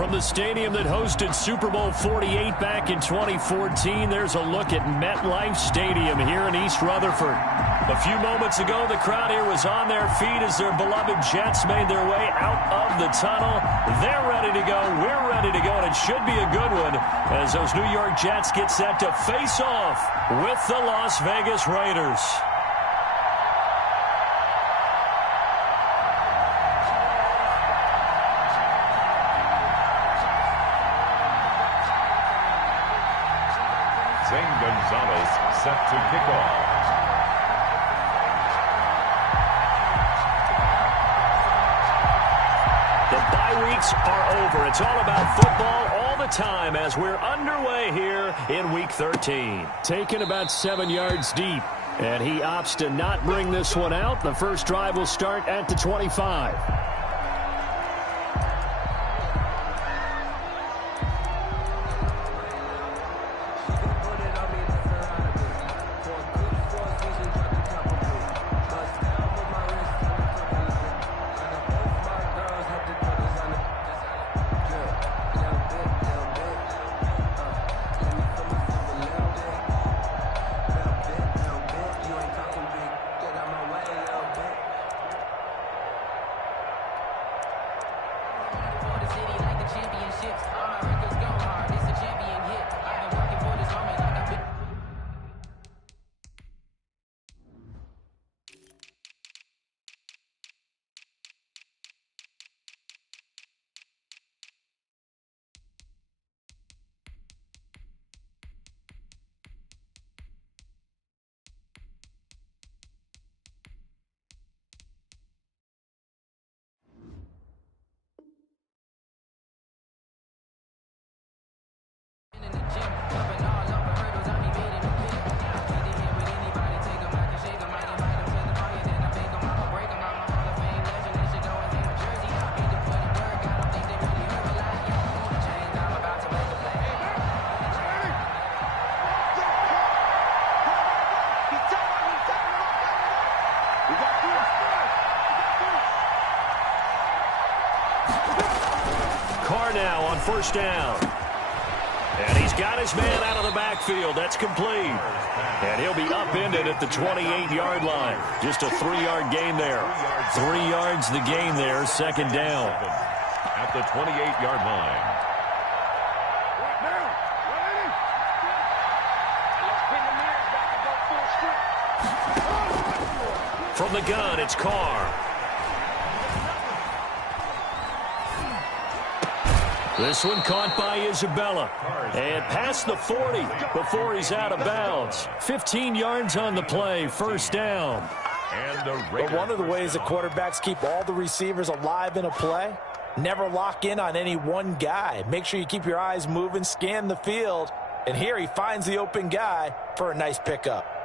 From the stadium that hosted Super Bowl 48 back in 2014, there's a look at MetLife Stadium here in East Rutherford. A few moments ago, the crowd here was on their feet as their beloved Jets made their way out of the tunnel. They're ready to go. We're ready to go, and it should be a good one as those New York Jets get set to face off with the Las Vegas Raiders. Gonzalez set to kick off. The bye weeks are over. It's all about football all the time as we're underway here in Week 13. Taken about 7 yards deep, and he opts to not bring this one out. The first drive will start at the 25. Now on first down. And he's got his man out of the backfield. That's complete. And he'll be upended at the 28-yard line. Just a 3-yard gain there. 3 yards the gain there, second down. At the 28-yard line. From the gun, it's Carr. This one caught by Isabella. And past the 40 before he's out of bounds. 15 yards on the play, first down. But one of the ways that quarterbacks keep all the receivers alive in a play, never lock in on any one guy. Make sure you keep your eyes moving, scan the field. And here he finds the open guy for a nice pickup.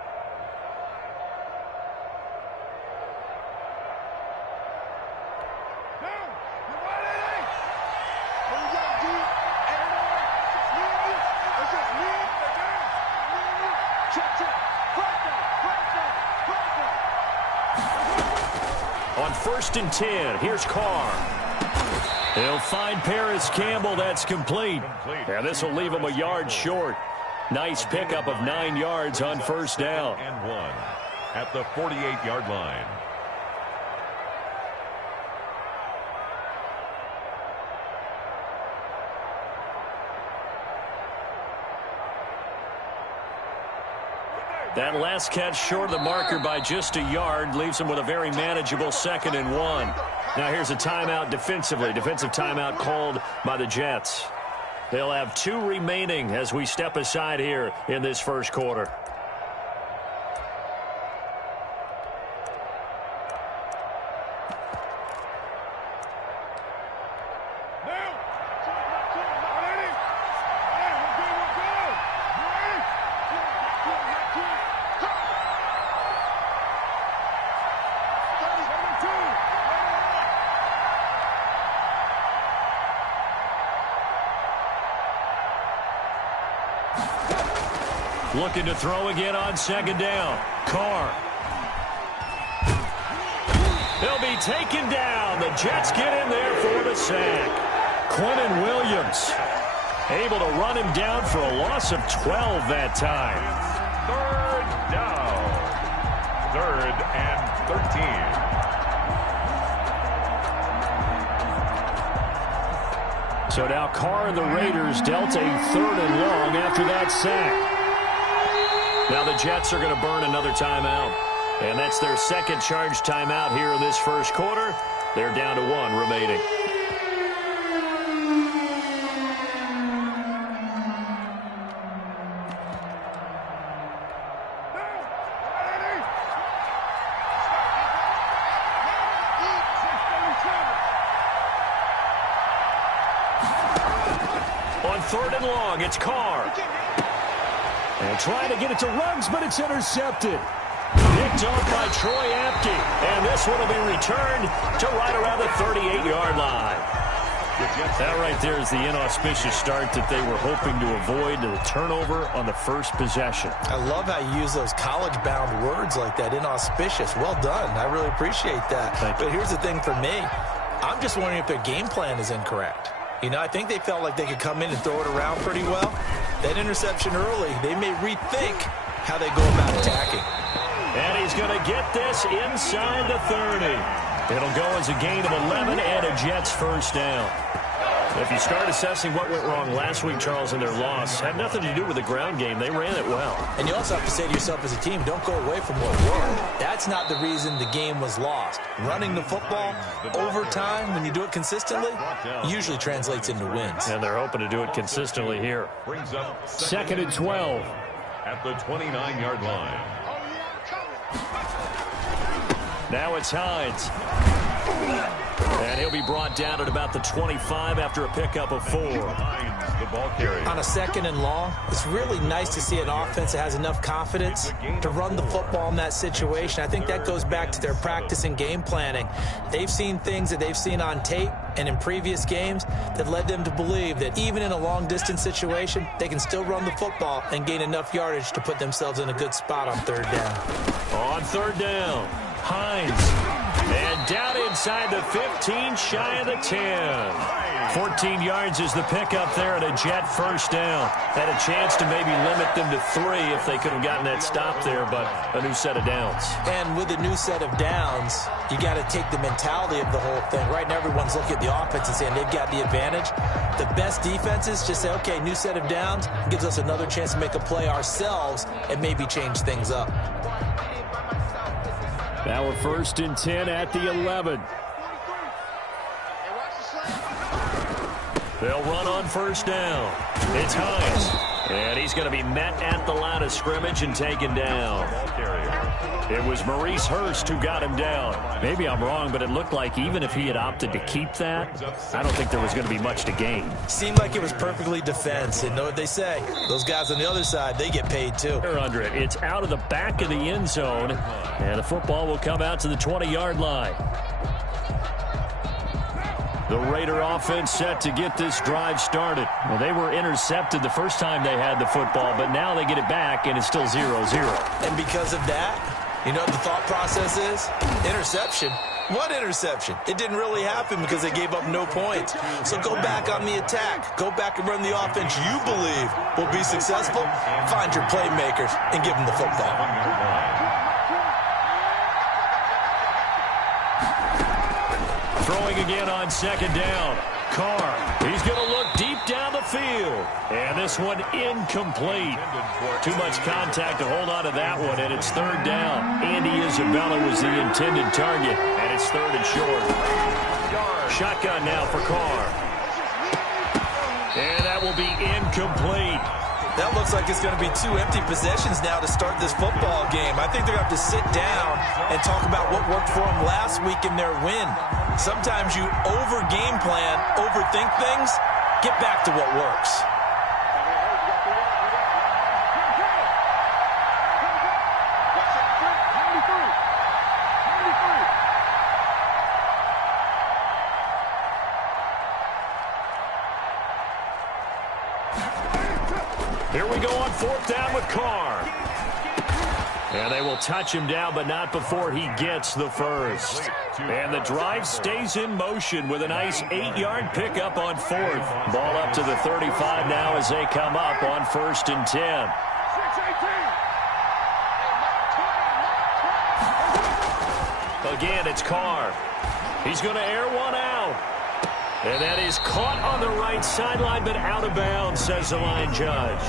On 1st and 10, here's Carr. He'll find Paris Campbell. That's complete. And this will leave him a yard short. Nice pickup of 9 yards on first down. And 1 at the 48-yard line. That last catch short of the marker by just a yard leaves him with a very manageable 2nd and 1. Now here's a timeout defensively. Defensive timeout called by the Jets. They'll have 2 remaining as we step aside here in this first quarter. Looking to throw again on 2nd down. Carr. He'll be taken down. The Jets get in there for the sack. Quinnen Williams able to run him down for a loss of 12 that time. Third down. 3rd and 13. So now Carr and the Raiders dealt a 3rd and long after that sack. Now the Jets are going to burn another timeout. And that's their second charge timeout here in this first quarter. They're down to 1 remaining. On 3rd and long, it's Carr. And trying to get it to Ruggs, but it's intercepted. Picked off by Troy Apke. And this one will be returned to right around the 38-yard line. That right there is the inauspicious start that they were hoping to avoid, the turnover on the first possession. I love how you use those college-bound words like that, inauspicious. Well done. I really appreciate that. But here's the thing for me. I'm just wondering if their game plan is incorrect. You know, I think they felt like they could come in and throw it around pretty well. That interception early, they may rethink how they go about attacking. And he's going to get this inside the 30. It'll go as a gain of 11 and a Jets first down. If you start assessing what went wrong last week, Charles, in their loss, had nothing to do with the ground game. They ran it well. And you also have to say to yourself as a team, don't go away from what worked. That's not the reason the game was lost. Running the football over time, when you do it consistently, usually translates into wins. And they're hoping to do it consistently here. 2nd and 12. At the 29-yard line. Now it's Hines. And he'll be brought down at about the 25 after a pickup of 4. The ball carrier. On a 2nd and long, it's really nice to see an offense that has enough confidence to run the football in that situation. I think that goes back to their practice and game planning. They've seen things that they've seen on tape and in previous games that led them to believe that even in a long-distance situation, they can still run the football and gain enough yardage to put themselves in a good spot on 3rd down. On 3rd down, Hines. And down inside the 15, shy of the 10. 14 yards is the pickup there, and a Jet first down. Had a chance to maybe limit them to 3 if they could have gotten that stop there, but a new set of downs. And with a new set of downs, you got to take the mentality of the whole thing. Right now, everyone's looking at the offense and saying they've got the advantage. The best defenses just say, okay, new set of downs gives us another chance to make a play ourselves and maybe change things up. Now we're 1st and 10 at the 11. They'll run on 1st down. It's Hines. And he's going to be met at the line of scrimmage and taken down. It was Maurice Hurst who got him down. Maybe I'm wrong, but it looked like even if he had opted to keep that, I don't think there was going to be much to gain. Seemed like it was perfectly defense. And know what they say? Those guys on the other side, they get paid too. They're under it. It's out of the back of the end zone. And the football will come out to the 20-yard line. The Raider offense set to get this drive started. Well, they were intercepted the first time they had the football, but now they get it back, and it's still 0-0. And because of that, you know what the thought process is? Interception. What interception? It didn't really happen because they gave up no points. So go back on the attack. Go back and run the offense you believe will be successful. Find your playmakers and give them the football. Throwing again on 2nd down. Carr. He's going to look deep down the field. And this one incomplete. Too much contact to hold on to that one, and it's 3rd down. Andy Isabella was the intended target, and it's 3rd and short. Shotgun now for Carr. And that will be incomplete. That looks like it's going to be 2 empty possessions now to start this football game. I think they're going to have to sit down and talk about what worked for them last week in their win. Sometimes you over-game plan, overthink things, get back to what works. Here we go on 4th down with Carr. And they will touch him down, but not before he gets the first. And the drive stays in motion with a nice 8-yard pickup on fourth. Ball up to the 35 now as they come up on 1st and 10. Again, it's Carr. He's going to air one out. And that is caught on the right sideline, but out of bounds, says the line judge.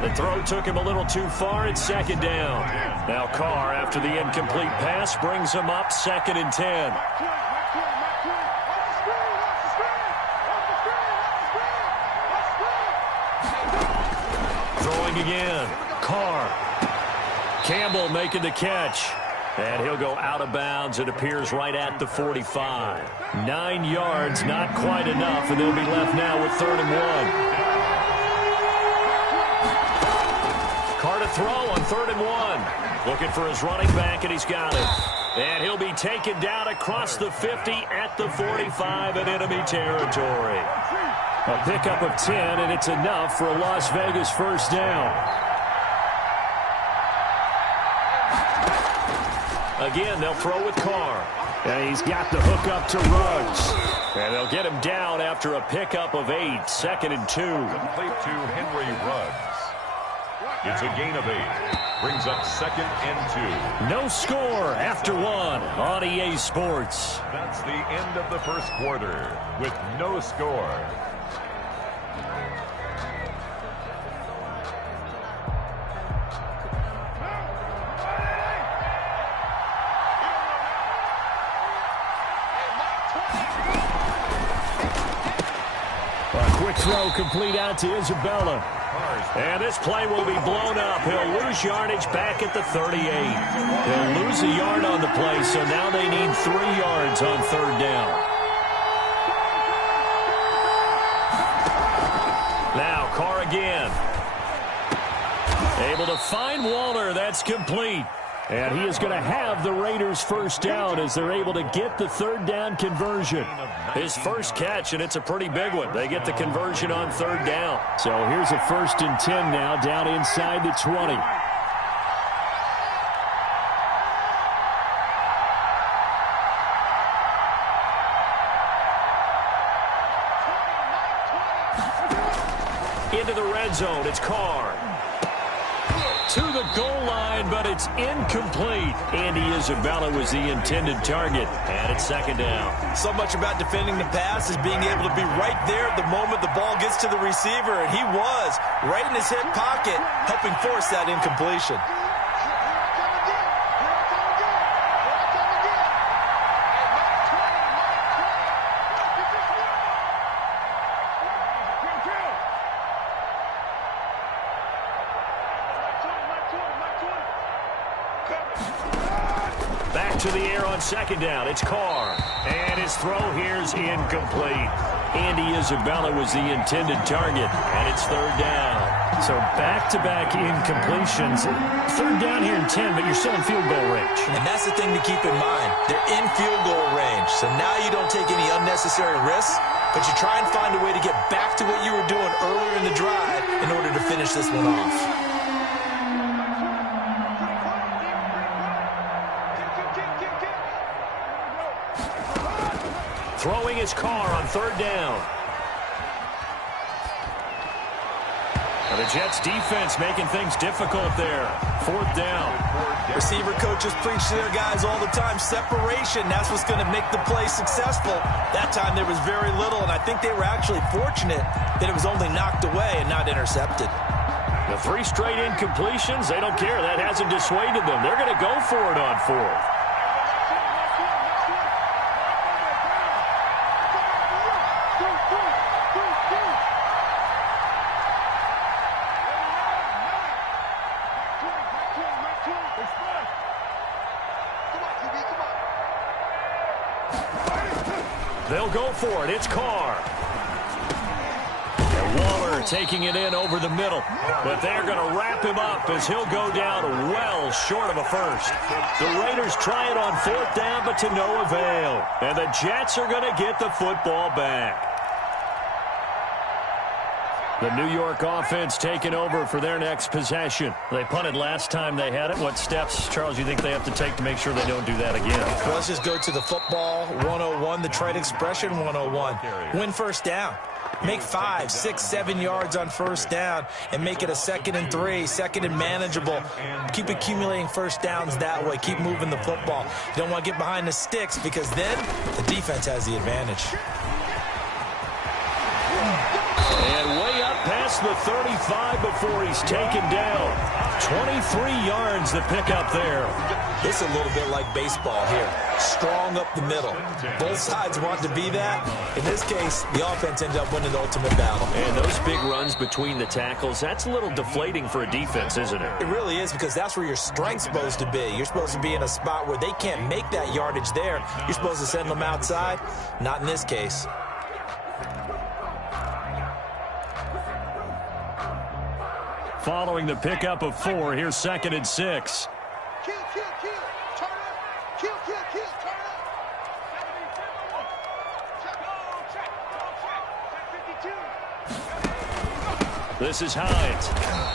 The throw took him a little too far. It's 2nd down. Now Carr, after the incomplete pass, brings him up 2nd and 10. Throwing again. Carr. Campbell making the catch. And he'll go out of bounds. It appears right at the 45. 9 yards, not quite enough, and they'll be left now with 3rd and 1. Carr to throw on 3rd and 1. Looking for his running back, and he's got it. And he'll be taken down across the 50 at the 45 in enemy territory. A pickup of 10, and it's enough for a Las Vegas 1st down. Again, they'll throw with Carr. And he's got the hook up to Ruggs. And they'll get him down after a pickup of 8. 2nd and 2. Complete to Henry Ruggs. It's a gain of 8. Brings up 2nd and 2. No score after 1 on EA Sports. That's the end of the first quarter with no score. Throw complete out to Isabella. And this play will be blown up. He'll lose yardage back at the 38. They'll lose a yard on the play, so now they need 3 yards on 3rd down. Now Carr again. Able to find Waller. That's complete. And he is going to have the Raiders 1st down as they're able to get the 3rd down conversion. His first catch, and it's a pretty big one. They get the conversion on 3rd down. So here's a 1st and 10 now down inside the 20. Into the red zone, it's Carr. To the goal line, but it's incomplete. Andy Isabella was the intended target, and it's 2nd down. So much about defending the pass is being able to be right there at the moment the ball gets to the receiver, and he was right in his hip pocket, helping force that incompletion. To the air on 2nd down. It's Carr. And his throw here's incomplete. Andy Isabella was the intended target, and it's 3rd down. So back-to-back incompletions. 3rd down here in 10, but you're still in field goal range. And that's the thing to keep in mind. They're in field goal range. So now you don't take any unnecessary risks, but you try and find a way to get back to what you were doing earlier in the drive in order to finish this one off. Throwing his Carr on 3rd down. And the Jets defense making things difficult there. 4th down. Receiver coaches preach to their guys all the time. Separation, that's what's going to make the play successful. That time there was very little, and I think they were actually fortunate that it was only knocked away and not intercepted. The 3 straight incompletions, they don't care. That hasn't dissuaded them. They're going to go for it on 4th. They'll go for it. It's Carr. And Waller taking it in over the middle. But they're going to wrap him up as he'll go down well short of a first. The Raiders try it on 4th down, but to no avail. And the Jets are going to get the football back. The New York offense taking over for their next possession. They punted last time they had it. What steps, Charles, you think they have to take to make sure they don't do that again? Well, let's just go to the football 101, the trade expression 101. Win first down. Make 5, 6, 7 yards on first down and make it a 2nd and 3, 2nd and manageable. Keep accumulating first downs that way. Keep moving the football. You don't want to get behind the sticks because then the defense has the advantage. And way up past the 35 before he's taken down. 23 yards the pick up there. This is a little bit like baseball here. Strong up the middle. Both sides want to be that. In this case, the offense ended up winning the ultimate battle. And those big runs between the tackles, that's a little deflating for a defense, isn't it? It really is, because that's where your strength's supposed to be. You're supposed to be in a spot where they can't make that yardage there. You're supposed to send them outside. Not in this case. Following the pickup of 4, here's 2nd and 6. Kill, kill, kill. Turn up. Kill, kill, kill. Turn up. This is Hines.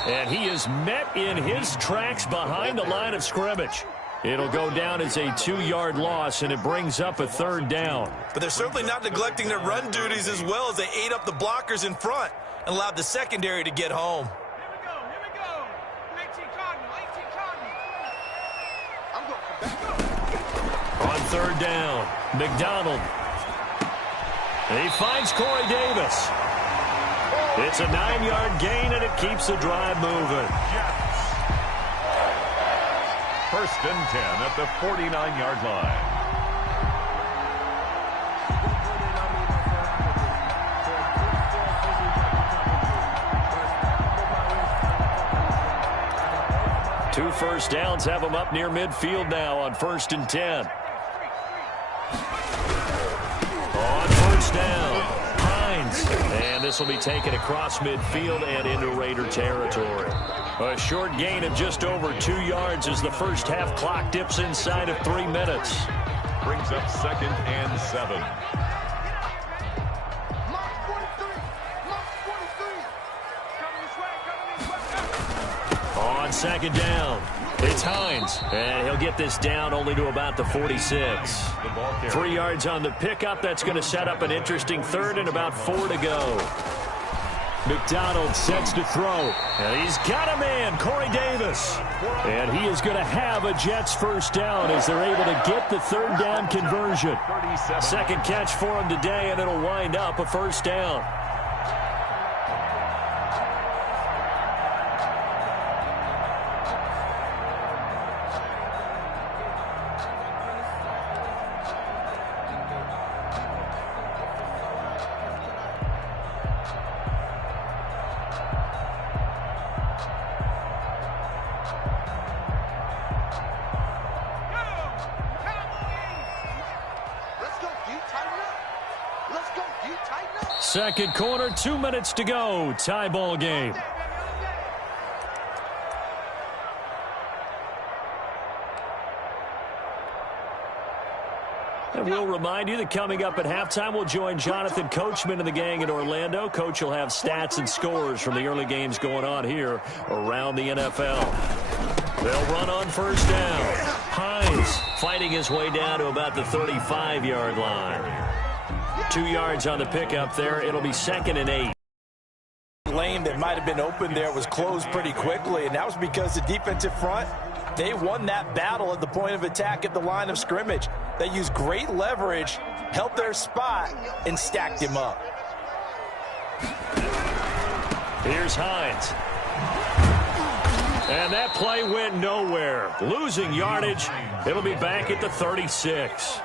And he is met in his tracks behind the line of scrimmage. It'll go down as a 2-yard loss, and it brings up a 3rd down. But they're certainly not neglecting their run duties as well as they ate up the blockers in front and allowed the secondary to get home. On 3rd down, McDonald. He finds Corey Davis. It's a 9-yard gain, and it keeps the drive moving. First and 10 at the 49-yard line. Two first downs have them up near midfield now on 1st and 10. On 1st down, Hines. And this will be taken across midfield and into Raider territory. A short gain of just over 2 yards as the first half clock dips inside of 3 minutes. Brings up 2nd and 7. On 2nd down, it's Hines, and he'll get this down only to about the 46. 3 yards on the pickup. That's going to set up an interesting 3rd and about 4 to go. McDonald sets to throw, and he's got a man, Corey Davis. And he is going to have a Jets first down as they're able to get the 3rd down conversion. 2nd catch for him today, and it'll wind up a first down. Second quarter, 2 minutes to go. Tie ball game. And we'll remind you that coming up at halftime, we'll join Jonathan Coachman and the gang in Orlando. Coach will have stats and scores from the early games going on here around the NFL. They'll run on first down. Hines fighting his way down to about the 35-yard line. 2 yards on the pickup there. It'll be 2nd and 8. Lane that might have been open there was closed pretty quickly, and that was because the defensive front, they won that battle at the point of attack at the line of scrimmage. They used great leverage, held their spot, and stacked him up. Here's Hines. And that play went nowhere. Losing yardage. It'll be back at the 36.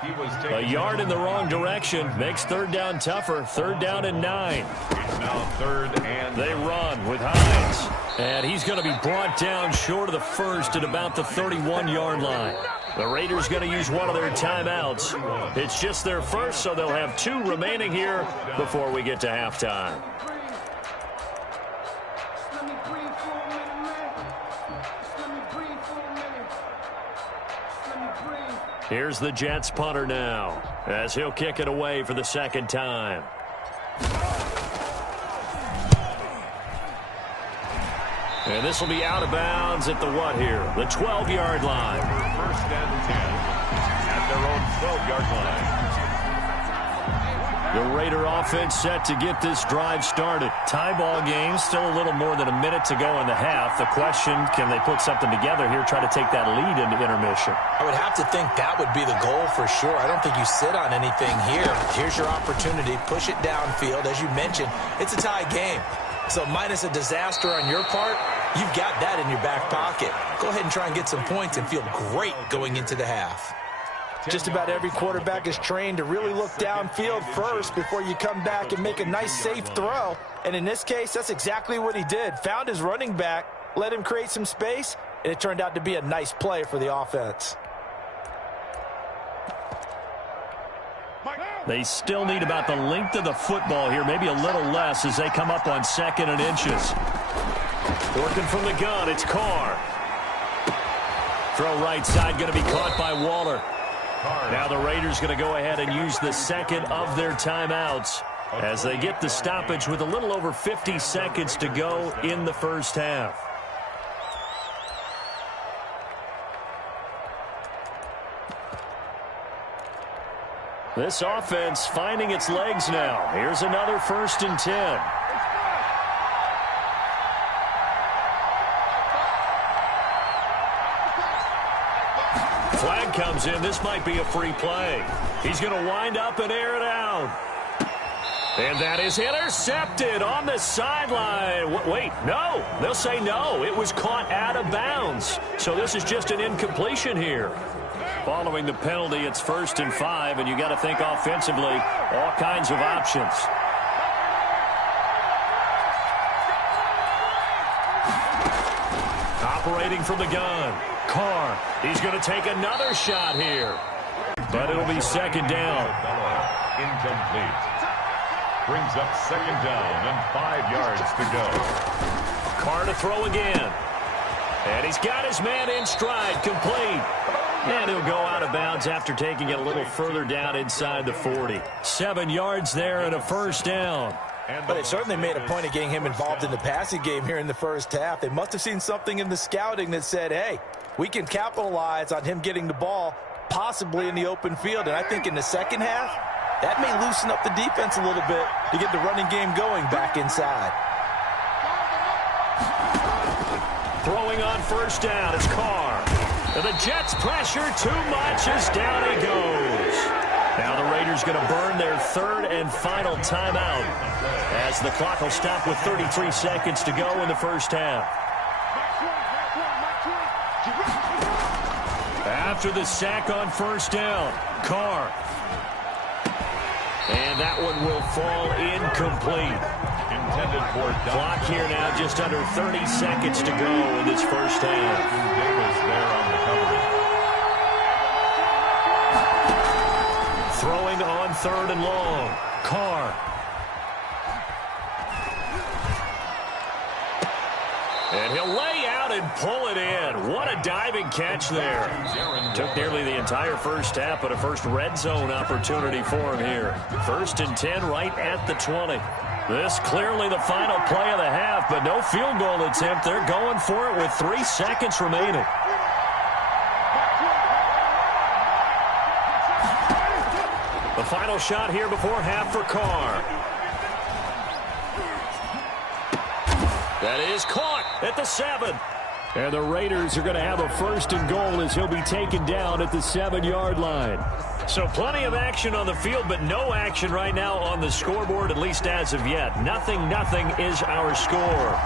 A yard in the wrong direction makes 3rd down tougher. 3rd down and 9. It's now 3rd and they run with Hines. And he's going to be brought down short of the first at about the 31-yard line. The Raiders going to use one of their timeouts. It's just their first, so they'll have 2 remaining here before we get to halftime. Here's the Jets punter now as he'll kick it away for the 2nd time. And this will be out of bounds at the what here? The 12-yard line. First and 10 at their own 12-yard line. The Raider offense set to get this drive started. Tie ball game, still a little more than a minute to go in the half. The question, can they put something together here, try to take that lead into intermission? I would have to think that would be the goal for sure. I don't think you sit on anything here. Here's your opportunity. Push it downfield. As you mentioned, it's a tie game. So minus a disaster on your part, you've got that in your back pocket. Go ahead and try and get some points and feel great going into the half. Just about every quarterback is trained to really look downfield first before you come back and make a nice, safe throw. And in this case, that's exactly what he did. Found his running back, let him create some space, and it turned out to be a nice play for the offense. They still need about the length of the football here, maybe a little less as they come up on 2nd and inches. Working from the gun, it's Carr. Throw right side, going to be caught by Waller. Now the Raiders going to go ahead and use the second of their timeouts as they get the stoppage with a little over 50 seconds to go in the first half. This offense finding its legs now. Here's another 1st and 10. Flag comes in. This might be a free play. He's going to wind up and air it out. And that is intercepted on the sideline. Wait, no. They'll say no. It was caught out of bounds. So this is just an incompletion here. Following the penalty, it's 1st and 5, and you got to think offensively, all kinds of options. Operating from the gun. Carr, he's going to take another shot here. But it'll be 2nd down. Incomplete. Brings up 2nd down and 5 yards to go. Carr to throw again. And he's got his man in stride, complete. And he'll go out of bounds after taking it a little further down inside the 40. 7 yards there and a 1st down. But they certainly made a point of getting him involved in the passing game here in the first half. They must have seen something in the scouting that said, hey, we can capitalize on him getting the ball possibly in the open field. And I think in the second half, that may loosen up the defense a little bit to get the running game going back inside. Throwing on 1st down is Carr. And the Jets pressure too much as down he goes. Now the Raiders going to burn their 3rd and final timeout as the clock will stop with 33 seconds to go in the first half. After the sack on 1st down, Carr. And that one will fall incomplete. Intended for clock here now, just under 30 seconds to go in this first half. Davis there on the coverage. Throwing on 3rd and long. Carr. And he'll lay out and pull it in. What a diving catch there. Took nearly the entire first half, but a first red zone opportunity for him here. 1st and 10 right at the 20. This clearly the final play of the half, but no field goal attempt. They're going for it with 3 seconds remaining. The final shot here before half for Carr. That is caught at the 7. And the Raiders are going to have a 1st and goal as he'll be taken down at the 7-yard line. So plenty of action on the field, but no action right now on the scoreboard, at least as of yet. Nothing is our score.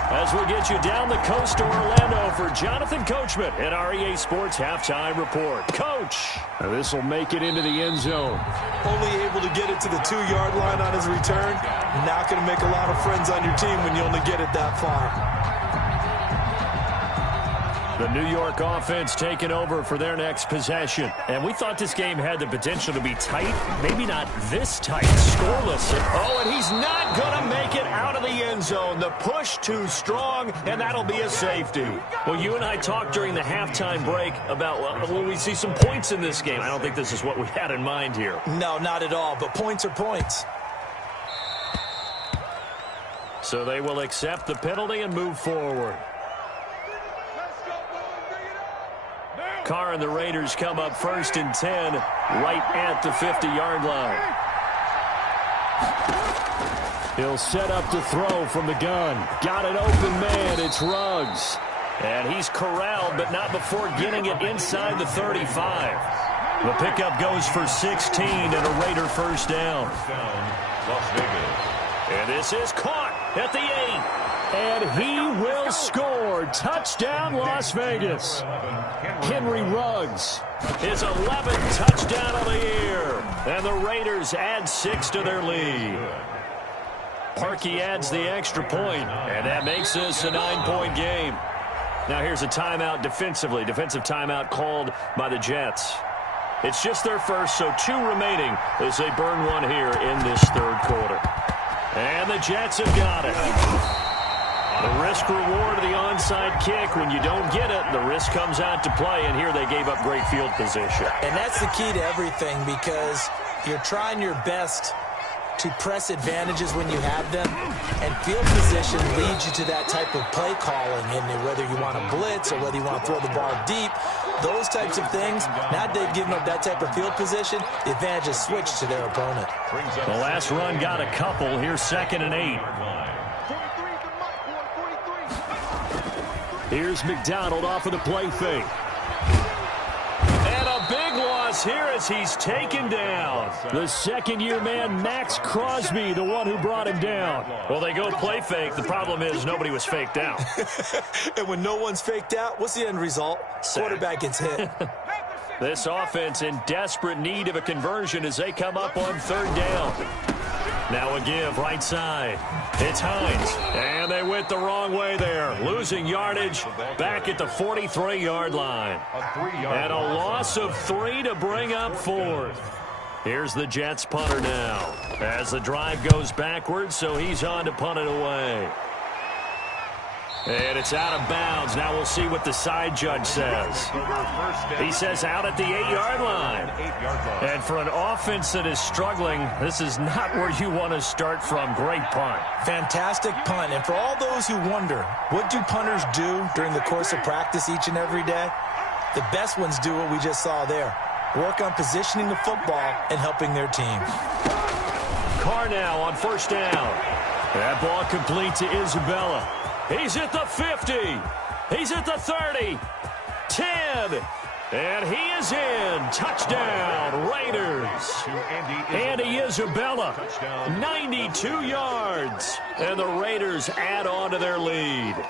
As we get you down the coast to Orlando for Jonathan Coachman at our EA Sports Halftime Report. Coach, this will make it into the end zone. Only able to get it to the 2-yard line on his return. Not going to make a lot of friends on your team when you only get it that far. The New York offense taking over for their next possession. And we thought this game had the potential to be tight. Maybe not this tight. Scoreless. And he's not going to make it out of the end zone. The push too strong, and that'll be a safety. Well, you and I talked during the halftime break about, will we see some points in this game? I don't think this is what we had in mind here. No, not at all. But points are points. So they will accept the penalty and move forward. Carr and the Raiders come up 1st and 10 right at the 50-yard line. He'll set up to throw from the gun. Got an open man. It's Ruggs. And he's corralled, but not before getting it inside the 35. The pickup goes for 16 and a Raider first down. Las Vegas. And this is caught at the 8. And he will score. Touchdown, Las Vegas. Henry Ruggs. His 11th touchdown of the year. And the Raiders add 6 to their lead. Parkey adds the extra point, and that makes this a 9-point game. Now here's a timeout defensively. Defensive timeout called by the Jets. It's just their first, so 2 remaining as they burn one here in this 3rd quarter. And the Jets have got it. The risk-reward of the onside kick. When you don't get it, the risk comes out to play, and here they gave up great field position. And that's the key to everything, because you're trying your best to press advantages when you have them, and field position leads you to that type of play calling, and whether you want to blitz or whether you want to throw the ball deep, those types of things. Now they've given up that type of field position, the advantage is switched to their opponent. The last run got a couple. Here's 2nd and 8. Here's McDonald off of the play fake. And a big loss here as he's taken down. The 2nd-year man, Max Crosby, the one who brought him down. Well, they go play fake. The problem is nobody was faked out. And when no one's faked out, what's the end result? Quarterback gets hit. This offense in desperate need of a conversion as they come up on 3rd down. Now a give right side. It's Hines. And they went the wrong way there. Losing yardage back at the 43-yard line. And a loss of 3 to bring up 4th. Here's the Jets punter now. As the drive goes backwards, so he's on to punt it away. And it's out of bounds. Now we'll see what the side judge says. He says out at the 8-yard line. And for an offense that is struggling, this is not where you want to start from. Great punt. Fantastic punt. And for all those who wonder, what do punters do during the course of practice each and every day? The best ones do what we just saw there. Work on positioning the football and helping their team. Carr now on 1st down. That ball complete to Isabella. He's at the 50. He's at the 30. 10. And he is in. Touchdown, Raiders. Andy Isabella, 92 yards. And the Raiders add on to their lead.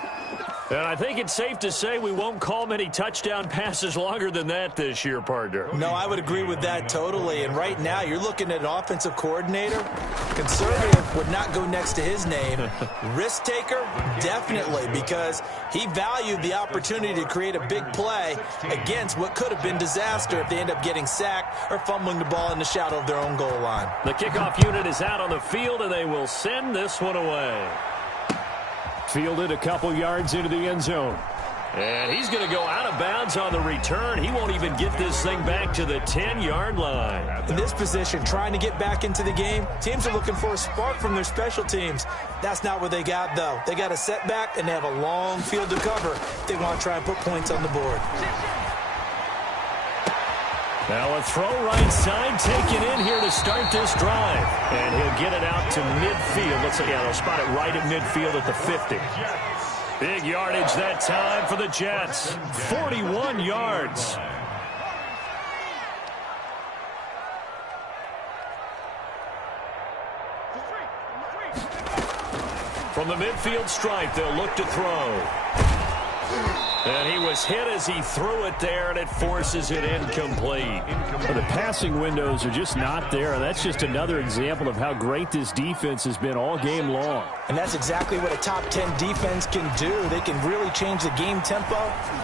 And I think it's safe to say we won't call many touchdown passes longer than that this year, partner. No, I would agree with that totally. And right now, you're looking at an offensive coordinator. Conservative would not go next to his name. Risk taker, definitely, because he valued the opportunity to create a big play against what could have been disaster if they end up getting sacked or fumbling the ball in the shadow of their own goal line. The kickoff unit is out on the field, and they will send this one away. Fielded a couple yards into the end zone. And he's going to go out of bounds on the return. He won't even get this thing back to the 10-yard line. In this position, trying to get back into the game, teams are looking for a spark from their special teams. That's not what they got, though. They got a setback, and they have a long field to cover if they want to try and put points on the board. Now a throw right side taken in here to start this drive. And he'll get it out to midfield. Let's say, yeah, they'll spot it right at midfield at the 50. Big yardage that time for the Jets. 41 yards. From the midfield stripe, they'll look to throw. And he was hit as he threw it there, and it forces it incomplete. Well, the passing windows are just not there, and that's just another example of how great this defense has been all game long. And that's exactly what a top 10 defense can do. They can really change the game tempo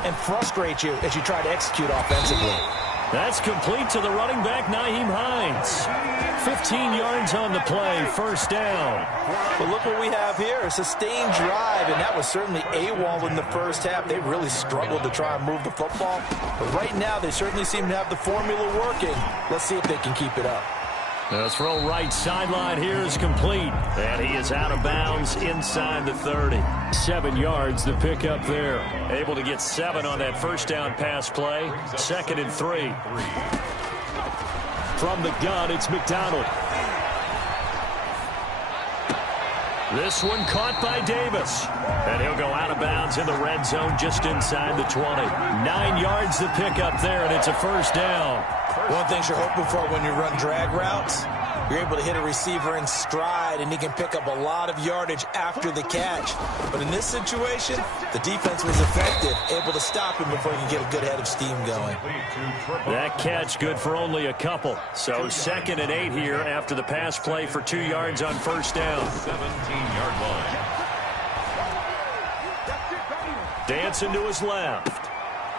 and frustrate you as you try to execute offensively. That's complete to the running back, Nyheim Hines. 15 yards on the play, first down. But look what we have here, a sustained drive, and that was certainly AWOL in the first half. They really struggled to try and move the football. But right now, they certainly seem to have the formula working. Let's see if they can keep it up. The throw right sideline here is complete. And he is out of bounds inside the 30. 7 yards the pickup there. Able to get 7 on that first down pass play. 2nd and 3. From the gun, it's McDonald. This one caught by Davis. And he'll go out of bounds in the red zone just inside the 20. 9 yards the pickup there, and it's a first down. One thing you're hoping for when you run drag routes, you're able to hit a receiver in stride, and he can pick up a lot of yardage after the catch. But in this situation, the defense was effective, able to stop him before he can get a good head of steam going. That catch good for only a couple. So 2nd and 8 here after the pass play for 2 yards on first down. 17-yard line. Dancing to his left.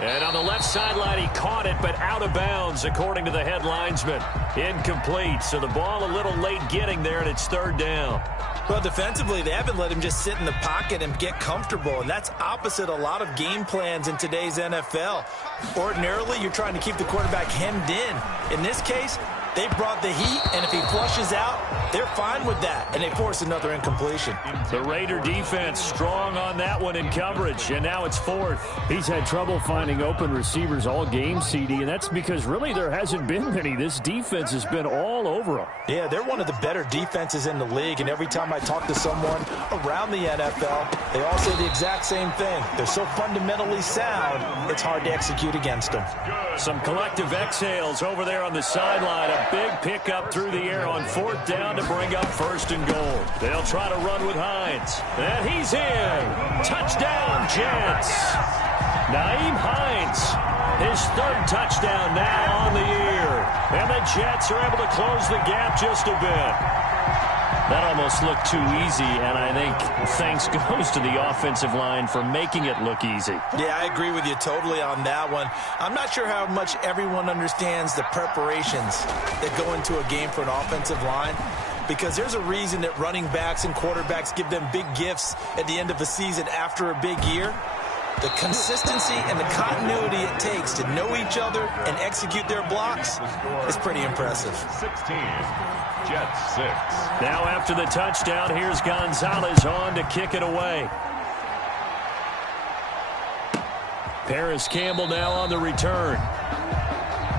And on the left sideline, he caught it, but out of bounds, according to the head linesman. Incomplete, so the ball a little late getting there, and it's 3rd down. Well, defensively, they haven't let him just sit in the pocket and get comfortable, and that's opposite a lot of game plans in today's NFL. Ordinarily, you're trying to keep the quarterback hemmed in. In this case, they brought the heat, and if he flushes out, they're fine with that, and they force another incompletion. The Raider defense strong on that one in coverage, and now it's 4th. He's had trouble finding open receivers all game, CD, and that's because really there hasn't been many. This defense has been all over him. Yeah, they're one of the better defenses in the league, and every time I talk to someone around the NFL, they all say the exact same thing. They're so fundamentally sound, it's hard to execute against them. Some collective exhales over there on the sideline. A big pickup through the air on 4th down to bring up 1st and goal. They'll try to run with Hines. And he's in. Touchdown, Jets. Nyheim Hines, his 3rd touchdown now on the year. And the Jets are able to close the gap just a bit. That almost looked too easy, and I think thanks goes to the offensive line for making it look easy. Yeah, I agree with you totally on that one. I'm not sure how much everyone understands the preparations that go into a game for an offensive line, because there's a reason that running backs and quarterbacks give them big gifts at the end of the season after a big year. The consistency and the continuity it takes to know each other and execute their blocks is pretty impressive. 16, Jets 6. Now after the touchdown, here's Gonzalez on to kick it away. Paris Campbell now on the return.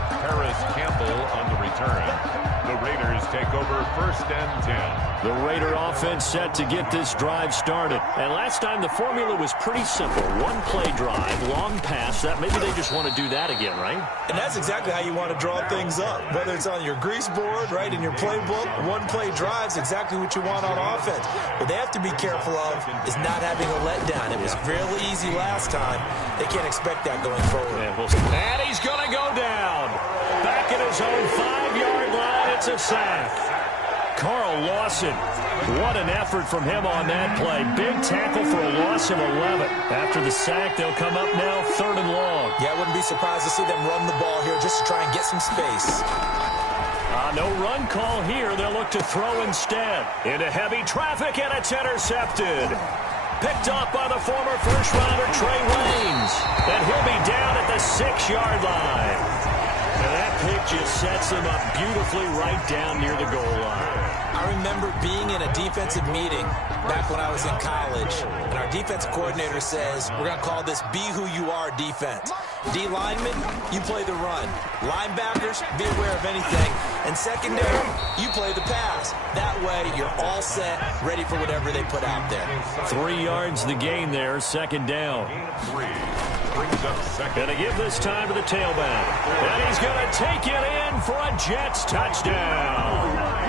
Paris Campbell on the return. The Raiders take over 1st and 10. The Raider offense set to get this drive started. And last time the formula was pretty simple. One play drive, long pass. That maybe they just want to do that again, right? And that's exactly how you want to draw things up. Whether it's on your grease board, right, in your playbook, one play drive's exactly what you want on offense. What they have to be careful of is not having a letdown. It was really easy last time. They can't expect that going forward. And he's going to go down. Back at his own 5-yard line, it's a sack. Carl Lawson, what an effort from him on that play. Big tackle for a loss of 11. After the sack, they'll come up now 3rd and long. Yeah, I wouldn't be surprised to see them run the ball here just to try and get some space. No run call here. They'll look to throw instead. Into heavy traffic, and it's intercepted. Picked up by the former first-rounder Trey Waynes. And he'll be down at the 6-yard line. And that pick just sets him up beautifully right down near the goal line. I remember being in a defensive meeting back when I was in college, and our defense coordinator says, we're going to call this Be Who You Are defense. D linemen, you play the run. Linebackers, be aware of anything. And secondary, you play the pass. That way, you're all set, ready for whatever they put out there. 3 yards the gain there, 2nd down. Going to give this time to the tailback. And he's going to take it in for a Jets touchdown.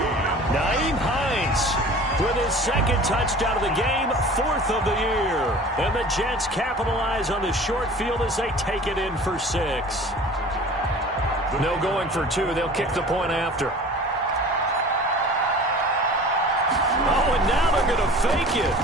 Nyheim Hines with his 2nd touchdown of the game, 4th of the year. And the Jets capitalize on the short field as they take it in for 6. No going for 2. They'll kick the point after. Oh, and now they're going to fake it.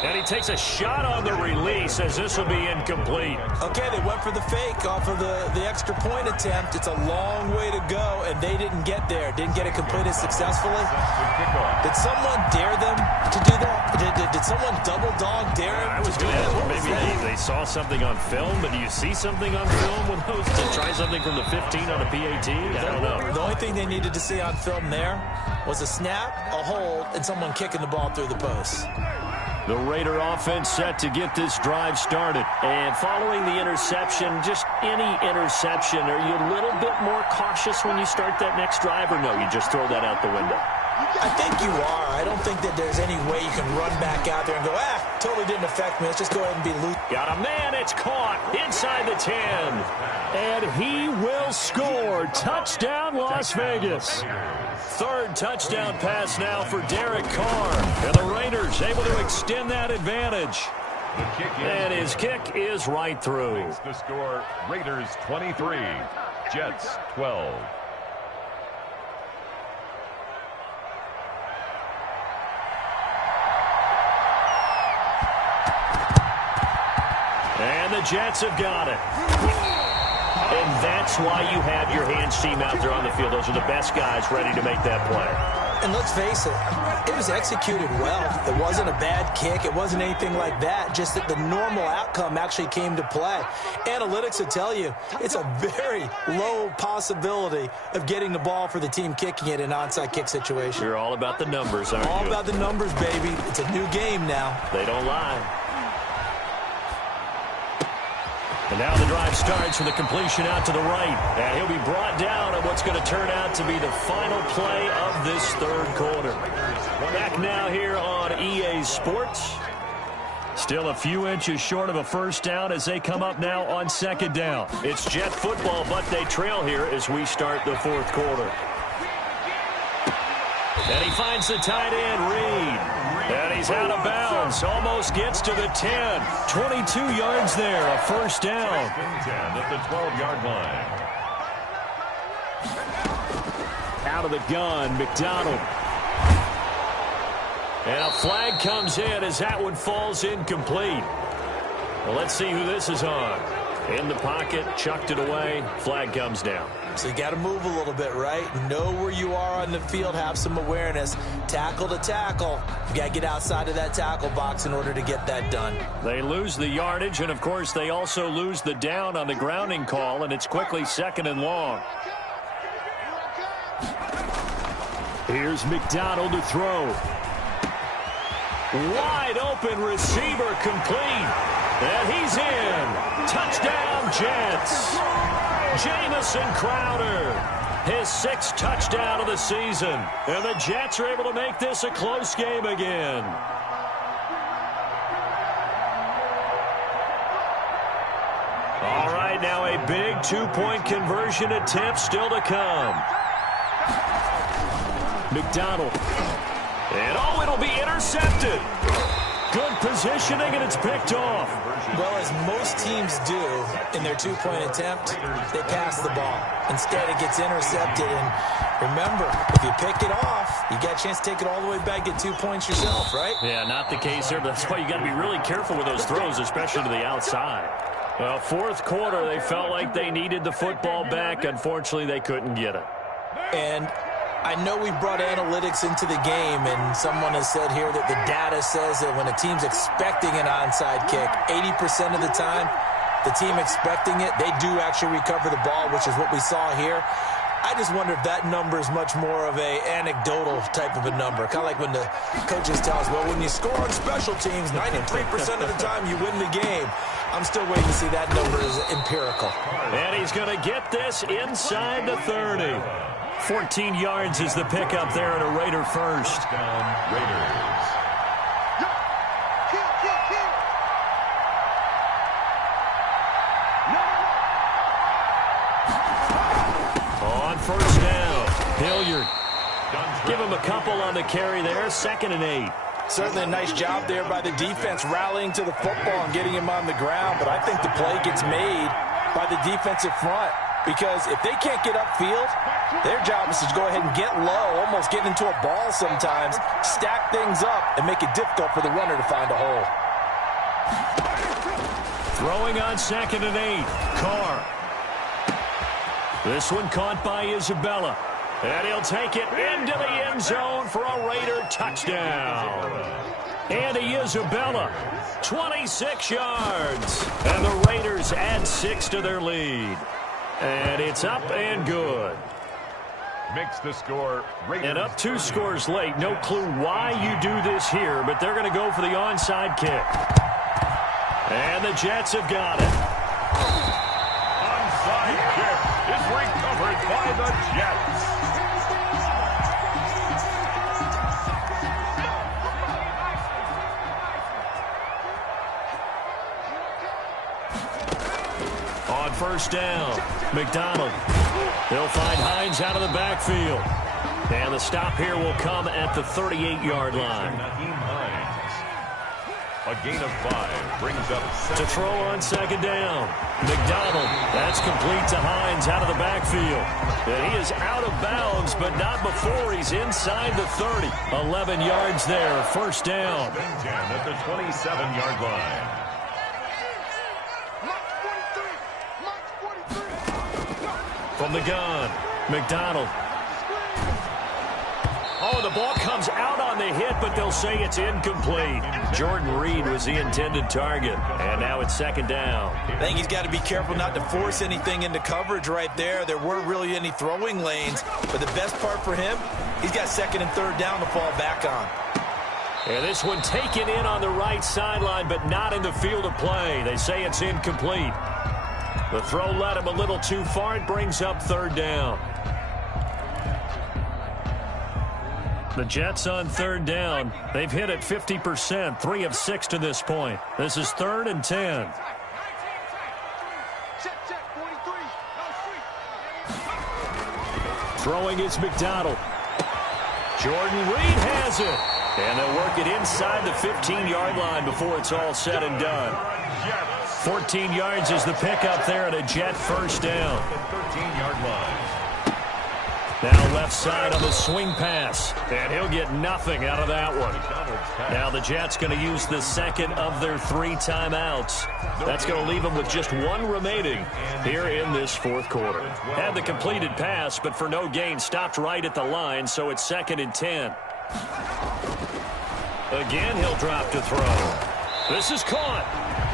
And he takes a shot on the release as this will be incomplete. Okay, they went for the fake off of the extra point attempt. It's a long way to go, and they didn't get there. Didn't get it completed successfully. Did someone dare them to do that? It Did someone double dog Derek? I was going to ask, maybe they saw something on film, but do you see something on film with those to try something from the 15 on a PAT? I don't know. The only thing they needed to see on film there was a snap, a hold, and someone kicking the ball through the post. The Raider offense set to get this drive started. And following the interception, just any interception, are you a little bit more cautious when you start that next drive, or no, you just throw that out the window? I think you are. I don't think that there's any way you can run back out there and go, totally didn't affect me. Let's just go ahead and be loose. Got a man. It's caught inside the 10. And he will score. Touchdown, Las Vegas. Third touchdown pass now for Derek Carr. And the Raiders able to extend that advantage. And his kick is right through. The score, Raiders 23, Jets 12. And the Jets have got it. And that's why you have your hands team out there on the field. Those are the best guys ready to make that play. And let's face it was executed well. It wasn't a bad kick. It wasn't anything like that. Just that the normal outcome actually came to play. Analytics will tell you it's a very low possibility of getting the ball for the team kicking it in an onside kick situation. You're all about the numbers, aren't you? All about the numbers, baby. It's a new game now. They don't lie. And now the drive starts with a completion out to the right. And he'll be brought down on what's going to turn out to be the final play of this third quarter. Back now here on EA Sports. Still a few inches short of a first down as they come up now on second down. It's Jet football, but they trail here as we start the fourth quarter. And he finds the tight end, Reed. And he's out of bounds. Almost gets to the 10. 22 yards there. A first down. 10 at the 12-yard line. Out of the gun, McDonald. And a flag comes in as that one falls incomplete. Well, let's see who this is on. In the pocket, chucked it away. Flag comes down. So you got to move a little bit, right? Know where you are on the field, have some awareness. Tackle to tackle. You got to get outside of that tackle box in order to get that done. They lose the yardage, and, of course, they also lose the down on the grounding call, and it's quickly second and long. Here's McDonald to throw. Wide open receiver complete. And he's in. Touchdown, Jets. Jamison Crowder, his 6th touchdown of the season. And the Jets are able to make this a close game again. All right, now a big two-point conversion attempt still to come. McDonald. And, it'll be intercepted. Good positioning, and it's picked off. Well, as most teams do in their two-point attempt, they pass the ball. Instead, it gets intercepted. And remember, if you pick it off, you got a chance to take it all the way back, get 2 points yourself, right? Yeah, not the case here, but that's why you got to be really careful with those throws, especially to the outside. Well, fourth quarter, they felt like they needed the football back. Unfortunately, they couldn't get it. And I know we brought analytics into the game, and someone has said here that the data says that when a team's expecting an onside kick, 80% of the time, the team expecting it, they do actually recover the ball, which is what we saw here. I just wonder if that number is much more of a anecdotal type of a number. Kind of like when the coaches tell us, well, when you score on special teams, 93% of the time you win the game. I'm still waiting to see that number is empirical. And he's going to get this inside the 30. 14 yards is the pickup there at a Raider first. Raiders. On first down, Hilliard. Give him a couple on the carry there. 2nd and 8. Certainly a nice job there by the defense rallying to the football and getting him on the ground. But I think the play gets made by the defensive front. Because if they can't get upfield, their job is to go ahead and get low, almost get into a ball sometimes, stack things up, and make it difficult for the runner to find a hole. Throwing on 2nd and 8. Carr. This one caught by Isabella. And he'll take it into the end zone for a Raider touchdown. And he Isabella, 26 yards. And the Raiders add 6 to their lead. And it's up and good. Makes the score. Raiders and up 2 scores late. No clue why you do this here, but they're going to go for the onside kick. And the Jets have got it. Onside kick is recovered by the Jets. On first down, McDonald. They'll find Hines out of the backfield. And the stop here will come at the 38-yard line. A gain of 5 brings up to throw on second down. McDonald, that's complete to Hines out of the backfield. And he is out of bounds, but not before he's inside the 30. 11 yards there, first down. 10 at the 27-yard line. From the gun, McDonald. Oh, the ball comes out on the hit, but they'll say it's incomplete. Jordan Reed was the intended target, and now it's second down. I think he's got to be careful not to force anything into coverage right there. There weren't really any throwing lanes, but the best part for him, he's got second and third down to fall back on. And this one taken in on the right sideline, but not in the field of play. They say it's incomplete. The throw led him a little too far. It brings up third down. The Jets on third down. They've hit it 50%, 3 of 6 to this point. This is 3rd and 10. Throwing is McDonald. Jordan Reed has it. And they'll work it inside the 15-yard line before it's all said and done. 14 yards is the pickup there at a Jet first down. 13-yard line. Now left side on the swing pass. And he'll get nothing out of that one. Now the Jets going to use the second of their 3 timeouts. That's going to leave them with just 1 remaining here in this fourth quarter. Had the completed pass, but for no gain, stopped right at the line, so it's 2nd and 10. Again, he'll drop to throw. This is caught.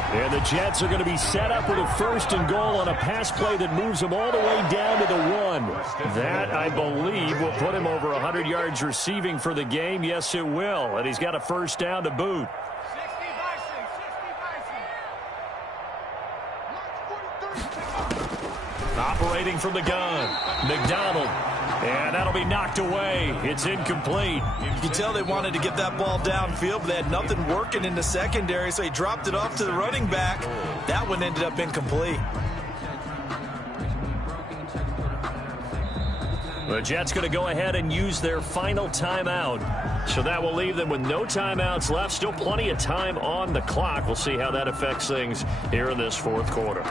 And the Jets are going to be set up with a 1st and goal on a pass play that moves them all the way down to the 1. That, I believe, will put him over 100 yards receiving for the game. Yes, it will. And he's got a first down to boot. Operating from the gun, McDonald. And that'll be knocked away. It's incomplete. You can tell they wanted to get that ball downfield, but they had nothing working in the secondary, so he dropped it off to the running back. That one ended up incomplete. The Jets going to go ahead and use their final timeout. So that will leave them with no timeouts left. Still plenty of time on the clock. We'll see how that affects things here in this fourth quarter.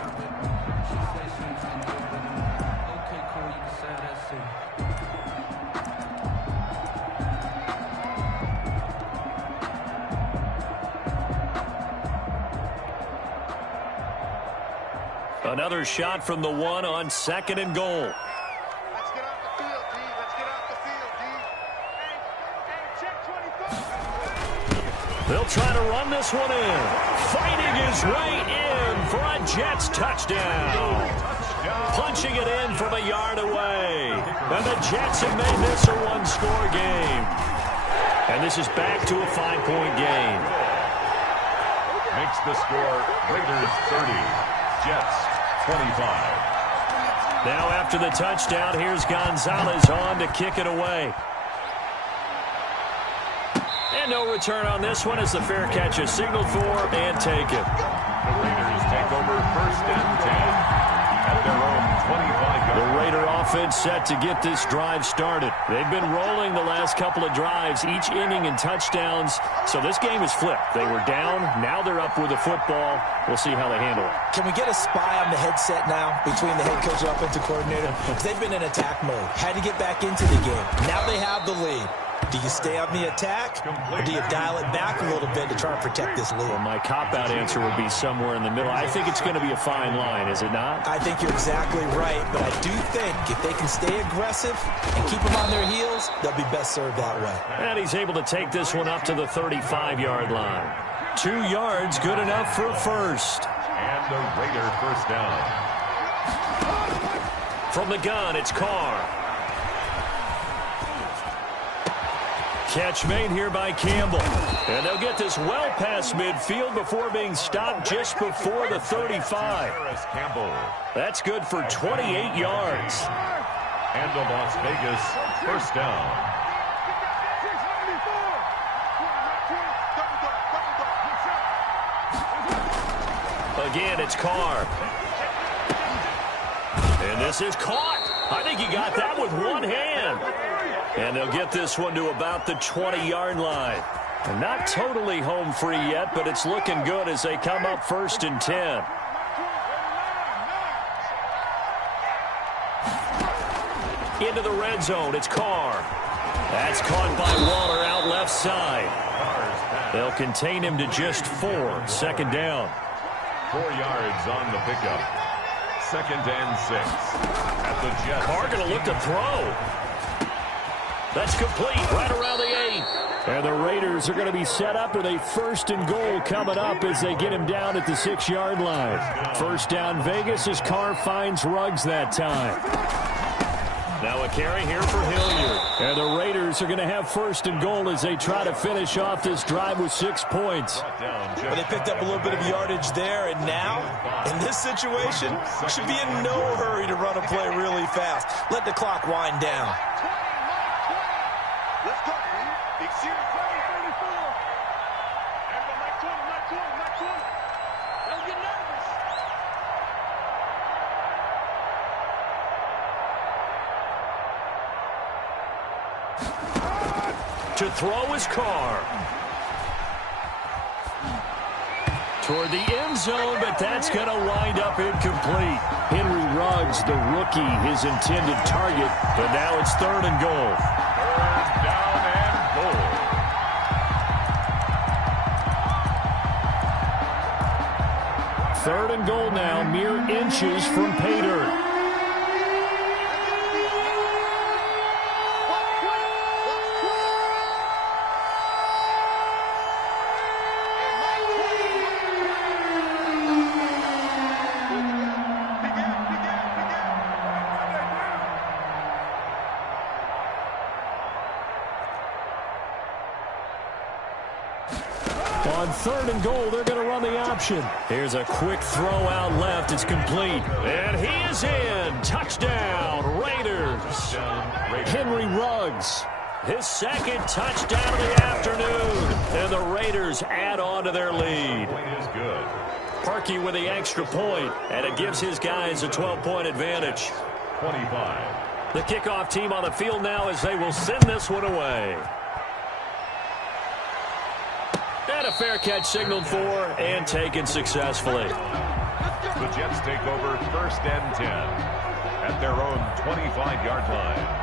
Another shot from the 1 on 2nd and goal. Let's get off the field, D. Let's get off the field, D. Hey, check 24. They'll try to run this one in. Fighting his way in for a Jets touchdown. Punching it in from a yard away. And the Jets have made this a 1-score game. And this is back to a 5-point game. Makes the score Raiders 30, Jets 25. Now after the touchdown, here's Gonzalez on to kick it away. And no return on this one as the fair catch is signaled for and taken. The Raiders take over 1st and 10 at their own 25-yard. The Raider offense set to get this drive started. They've been rolling the last couple of drives, each inning in touchdowns. So this game is flipped. They were down. Now they're up with the football. We'll see how they handle it. Can we get a spy on the headset now between the head coach and offensive coordinator? They've been in attack mode. Had to get back into the game. Now they have the lead. Do you stay on the attack, or do you dial it back a little bit to try and protect this lead? Well, my cop-out answer would be somewhere in the middle. I think it's going to be a fine line, is it not? I think you're exactly right, but I do think if they can stay aggressive and keep them on their heels, they'll be best served that way. And he's able to take this one up to the 35-yard line. 2 yards, good enough for a first. And the Raider first down. From the gun, it's Carr. Catch made here by Campbell. And they'll get this well past midfield before being stopped just before the 35. That's good for 28 yards. And the Las Vegas first down. Again, it's Carr. And this is caught. I think he got that with one hand. And they'll get this one to about the 20-yard line. And not totally home free yet, but it's looking good as they come up 1st and 10. Into the red zone, it's Carr. That's caught by Waller out left side. They'll contain him to just 4. 2nd down. 4 yards on the pickup. 2nd and 6. At the Jets. Carr going to look to throw. That's complete right around the 8. And the Raiders are going to be set up with a 1st and goal coming up as they get him down at the 6-yard line. 1st down Vegas as Carr finds Ruggs that time. Now a carry here for Hilliard. And the Raiders are going to have 1st and goal as they try to finish off this drive with 6 points. Well, they picked up a little bit of yardage there, and now, in this situation, should be in no hurry to run a play really fast. Let the clock wind down. Let's go. Big series play, 34. Everybody, Mike 20, Mike 20, Mike 20. Don't get nervous. To throw is Carr. Toward the end zone, but that's going to wind up incomplete. Henry Ruggs, the rookie, his intended target, but now it's 3rd and goal. 3rd down and goal. Third and goal now, mere inches from pay dirt. On 3rd and goal, they're going to run the option. Here's a quick throw out left. It's complete. And he is in. Touchdown, Raiders. Henry Ruggs, his 2nd touchdown of the afternoon. And the Raiders add on to their lead. Parkey with the extra point, and it gives his guys a 12-point advantage. 25. The kickoff team on the field now as they will send this one away. And a fair catch signaled for and taken successfully. The Jets take over 1st and 10 at their own 25-yard line.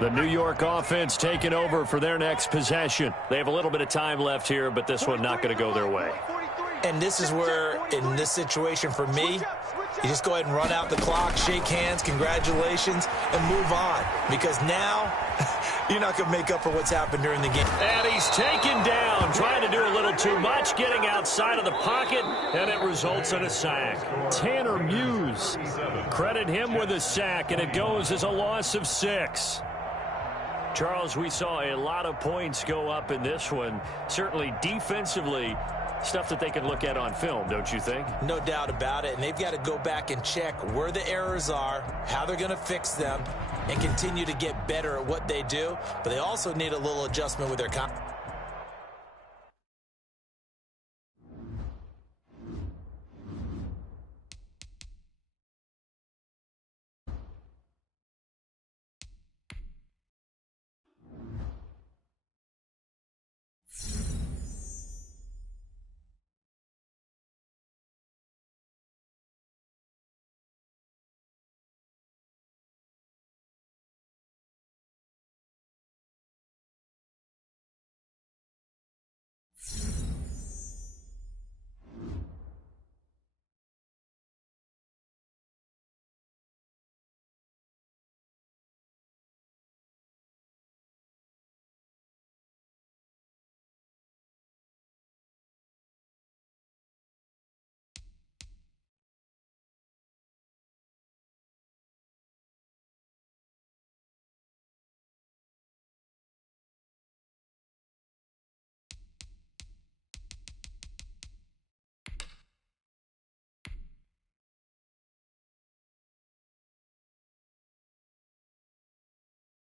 The New York offense taking over for their next possession. They have a little bit of time left here, but this one not going to go their way. And this is where, in this situation for me, you just go ahead and run out the clock, shake hands, congratulations, and move on. Because now, you're not going to make up for what's happened during the game. And he's taken down, trying to do a little too much, getting outside of the pocket, and it results in a sack. Tanner Muse, credit him with a sack, and it goes as a loss of 6. Charles, we saw a lot of points go up in this one. Certainly defensively, stuff that they can look at on film, don't you think? No doubt about it. And they've got to go back and check where the errors are, how they're going to fix them, and continue to get better at what they do. But they also need a little adjustment with their